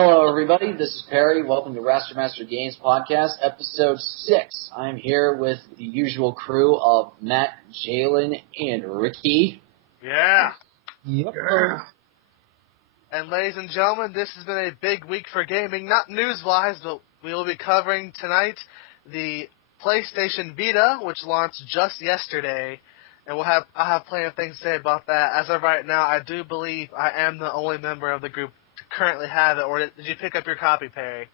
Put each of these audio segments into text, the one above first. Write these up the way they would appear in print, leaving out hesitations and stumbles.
Hello, everybody. This is Perry. Welcome to Rastermastergames podcast, episode 6. I'm here with the usual crew of Matt, Jalen, and Ricky. Yeah. Yep. Yeah. And ladies and gentlemen, this has been a big week for gaming. Not news-wise, but we will be covering tonight the PlayStation Vita, which launched just yesterday. And I'll have plenty of things to say about that. As of right now, I do believe I am the only member of the group to currently have it. Or did you pick up your copy, Perry?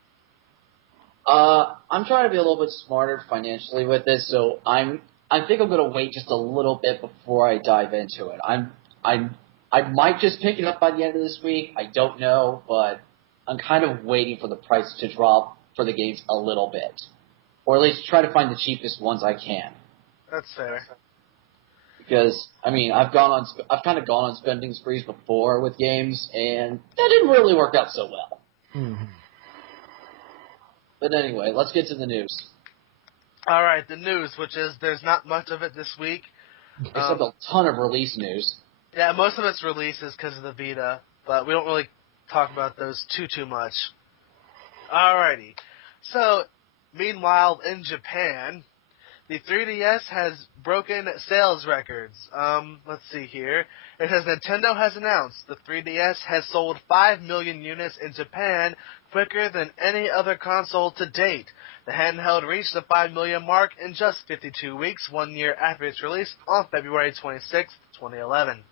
I'm trying to be a little bit smarter financially with this, so I think I'm going to wait just a little bit before I dive into it. I might just pick it up by the end of this week. I don't know, but I'm kind of waiting for the price to drop for the games a little bit, or at least try to find the cheapest ones I can. That's fair. Because I've kind of gone on spending sprees before with games, and that didn't really work out so well. Mm-hmm. But anyway, let's get to the news. All right, the news, which is there's not much of it this week. Except a ton of release news. Yeah, most of it's releases because of the Vita, but we don't really talk about those too much. Alrighty. So, meanwhile, in Japan, the 3DS has broken sales records. Let's see here. It says Nintendo has announced the 3DS has sold 5 million units in Japan quicker than any other console to date. The handheld reached the 5 million mark in just 52 weeks, 1 year after its release on February 26, 2011.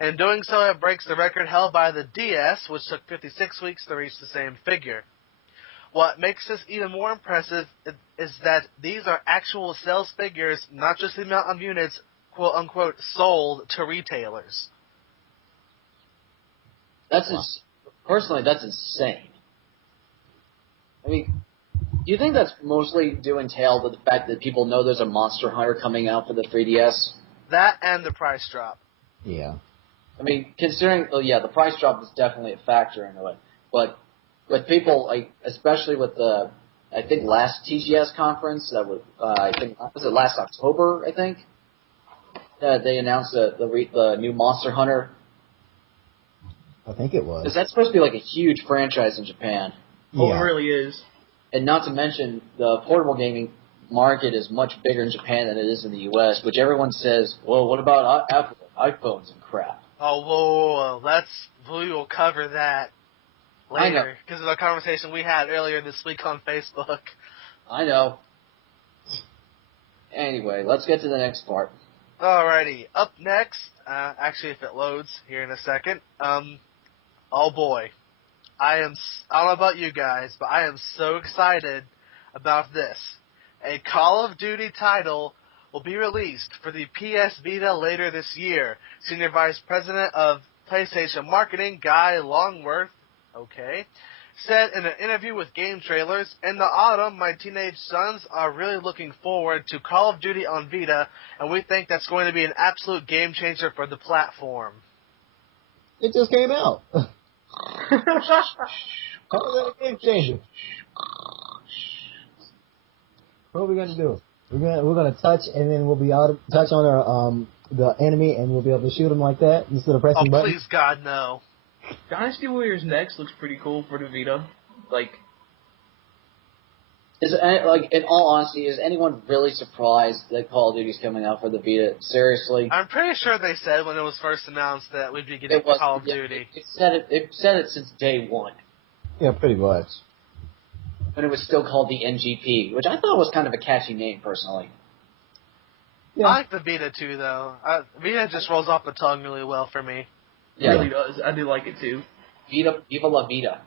In doing so, it breaks the record held by the DS, which took 56 weeks to reach the same figure. What makes this even more impressive is that these are actual sales figures, not just the amount of units, quote-unquote, sold to retailers. Personally, that's insane. Do you think that's mostly due entail to the fact that people know there's a Monster Hunter coming out for the 3DS? That and the price drop. Yeah. Considering, the price drop is definitely a factor into it. But with people, especially with the, I think last TGS conference, was it last October, I think? They announced the new Monster Hunter. I think it was. Because that's supposed to be like a huge franchise in Japan. Oh, yeah. It really is. And not to mention, the portable gaming market is much bigger in Japan than it is in the U.S., which everyone says, well, what about Apple, iPhones and crap? Oh, whoa. We will cover that later, because of the conversation we had earlier this week on Facebook. I know. Anyway, let's get to the next part. Alrighty, up next, actually if it loads here in a second, oh boy. I don't know about you guys, but I am so excited about this. A Call of Duty title will be released for the PS Vita later this year. Senior Vice President of PlayStation Marketing, Guy Longworth, said in an interview with Game Trailers, "In the autumn, my teenage sons are really looking forward to Call of Duty on Vita, and we think that's going to be an absolute game changer for the platform." It just came out. Call that a game changer. What are we gonna do? We're gonna touch, and then we'll be touch on our the enemy, and we'll be able to shoot them like that instead of pressing buttons. Oh, please, God, no. Dynasty Warriors Next looks pretty cool for the Vita. In all honesty, is anyone really surprised that Call of Duty's coming out for the Vita? Seriously? I'm pretty sure they said when it was first announced that we'd be getting Call of Duty. It said it since day one. Yeah, pretty much. When it was still called the NGP, which I thought was kind of a catchy name, personally. Yeah. I like the Vita, too, though. Vita just rolls off the tongue really well for me. It really does. I do like it, too. Viva la Vita.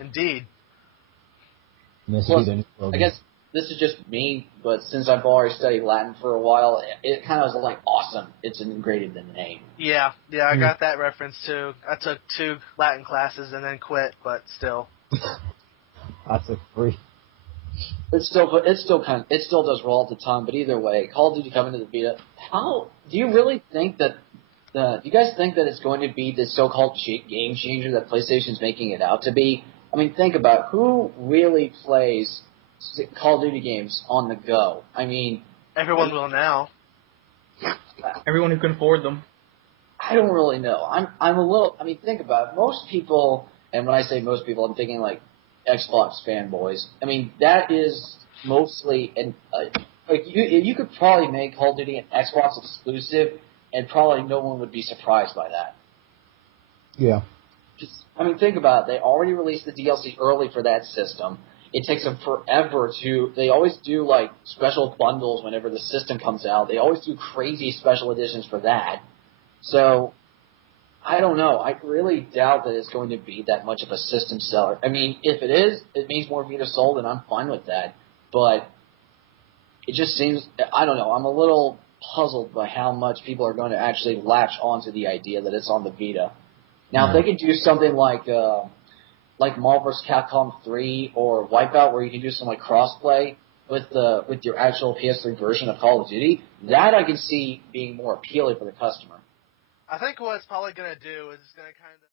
Indeed. Plus, I guess this is just me, but since I've already studied Latin for a while, it kind of was like awesome. It's integrated in the name. Yeah, I got that reference, too. I took 2 Latin classes and then quit, but still. I took 3. It still does roll off the tongue, but either way, Call of Duty coming to the Vita. Do you really think that? Do you guys think that it's going to be the so-called game changer that PlayStation's making it out to be? Think about who really plays Call of Duty games on the go. Everyone will now. Everyone who can afford them. I don't really know. I'm a little. Think about it. Most people and when I say most people, I'm thinking like Xbox fanboys. I mean, that is mostly like you could probably make Call of Duty an Xbox exclusive, and probably no one would be surprised by that. Yeah. I mean, think about it. They already released the DLC early for that system. It takes them forever to. They always do like special bundles whenever the system comes out. They always do crazy special editions for that. So I don't know. I really doubt that it's going to be that much of a system seller. I mean, if it is, it means more Vita sold, and I'm fine with that. But it just seems, I don't know, I'm a little puzzled by how much people are going to actually latch onto the idea that it's on the Vita. Now, if they could do something like Marvel vs. Capcom 3 or Wipeout, where you can do some like crossplay with your actual PS3 version of Call of Duty, that I can see being more appealing for the customer. I think what it's probably going to do is it's going to kind of